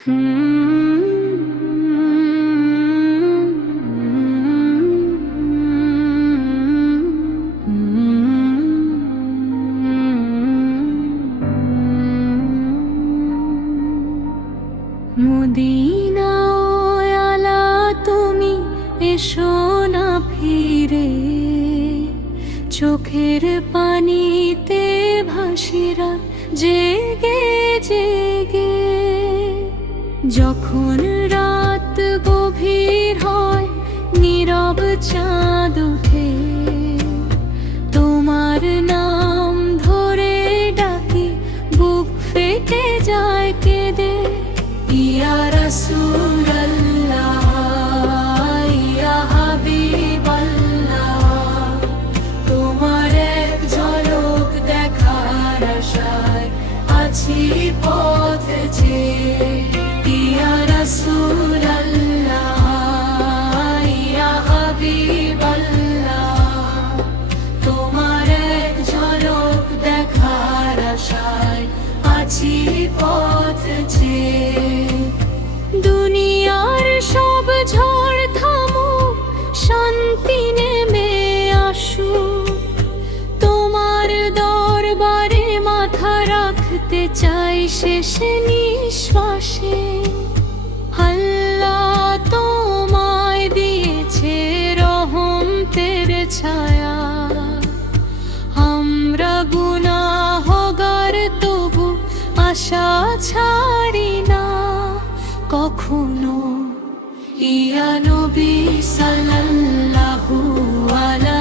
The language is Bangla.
মদিনা আলা তুমি এসো না ফিরে, চোখের পানিতে ভাসিরা জেগে জেগে। যখন রাত গভীর হয়, নীরব চাঁদ ওঠে, তোমার নাম ধরে ডাকি, বুক ফেটে যায় কেঁদে। ইয়া রাসূলুল্লাহ, ইয়া হাবিবাল্লাহ, তোমার এক ঝলক দেখার আশায় আছি পথ চেয়ে। ইয়া রাসূলুল্লাহ, ইয়া হাবিবাল্লাহ, তোমার এক ঝলক দেখার আশায় আছি পথ চেয়ে। দুনিয়ার সব ঝড় থামুক, শান্তি নেমে আসুক, তোমার দরবারে মাথা রাখতে চাই শেষ নিঃশ্বাসে। আল্লাহ তোমায় দিয়েছে রহমতের ছায়া, আমরা গুনাহগার তবু আশা ছাড়ি না কখনো। ইয়া নবী সাল্লাল্লাহু আলাইহি